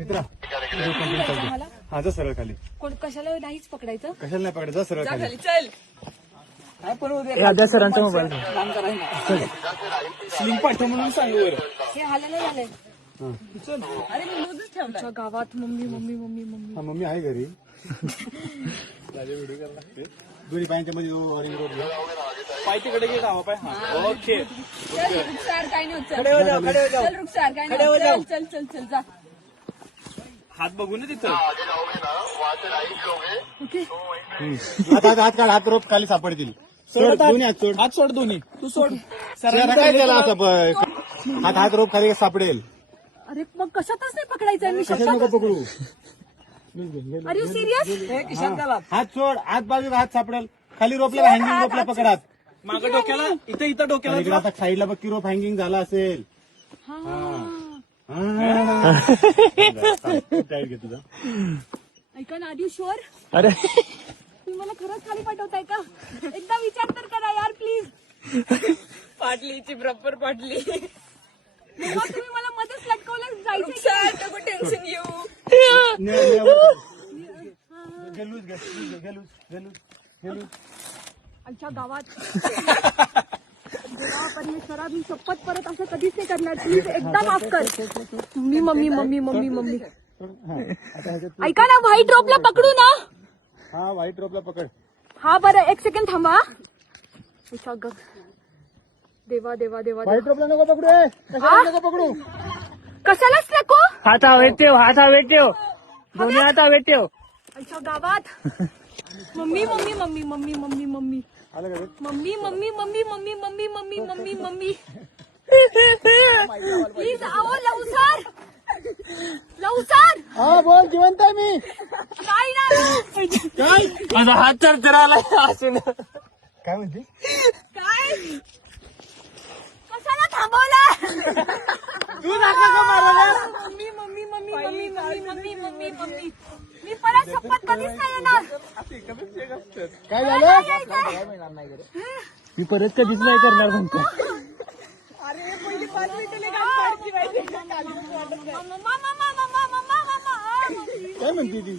मित्रा मला हा जा सरळ खाली. कोण कशाला नाहीच पकडायचं. कशाला नाही पकडत, जा सरळ खाली. चल आद्या सरांचा मोबाईल स्लिंग पाठव म्हणून सांग वर. हे हालायला झालंय. हा. अरे मी लूजच ठेवला. आमच्या गावात मम्मी मम्मी मम्मी मम्मी हा मम्मी आहे घरी. दोन्ही पायांच्या मध्ये रिंग रोड घ्या. पाय तिकडे घे गावा पाय. हा ओके. चल रुखसार काय नाही होत. खडे हो जाओ, खडे हो जाओ. चल रुखसार काय नाही होत. चल चल चल जा. हात बघू ना तिथं. ओके हात काढ, हात रोप खाली सापडतील. सोड दोन्ही हात सोड. हात सोड दोन्ही. तू सोड. शेरा काय त्याला आता हात रोप खाली सापडेल. अरे मग कशातच नाही पकडायचं मी कशात नको पकडू. Are you serious. हात सोड, हात बाजू हात सापडेल. खाली रोपला हँगिंग रोपला पकडात. मागं डोक्याला इथं इथं इकडे डोक्याला आता साईडला बघ की रोप हँगिंग झाला असेल. टाईट घे तुझा. ऐका ना, आर यू शुअर. अरे तुम्ही मला खरंच खाली पाठवताय का? एकदा विचार तर करा यार प्लीज. पाटलीची बरोबर पाटली. तेव्हा तुम्ही मला मध्येच लटकवलं जायचं. नको टेन्शन घेऊ. आमच्या गावात देवा परमेश्वरा मी शपथ परत असं कधीच नाही करणार. प्लीज एकदा माफ कर. Mummy mummy mummy mummy mummy. ऐका ना, व्हाईट रोपला पकडू ना. हा व्हाईट रोपला पकड. हा बरं, एक सेकंड थांबा. अच्छा ग देवा देवा देवा. व्हाईट रोपला नको पकडू. कशाला नको पकडू. कशालाच नको. हात हवेत ठेव, हात हवेत ठेव, दोन्ही हात हवेत ठेव. आमच्या गावात mummy mummy mummy mummy mummy mummy आलं का रे? Mummy mummy mummy mummy mummy mummy mummy mummy. Please आओ लवकर लवकर. हा बोल, जिवंत आहे मी. काय नाही काय माझा हात चरचरायला असून काय म्हणते. काय कशाला थांबवलं. तू नका का मारायला. Mummy mummy mummy mummy mummy mummy mummy mummy. मी परत शपथ कधीच नाही येणार. काय झालं. मी परत कधीच नाही करणार म्हणतो. Mamma mamma mamma mamma mamma. काय म्हणते ती.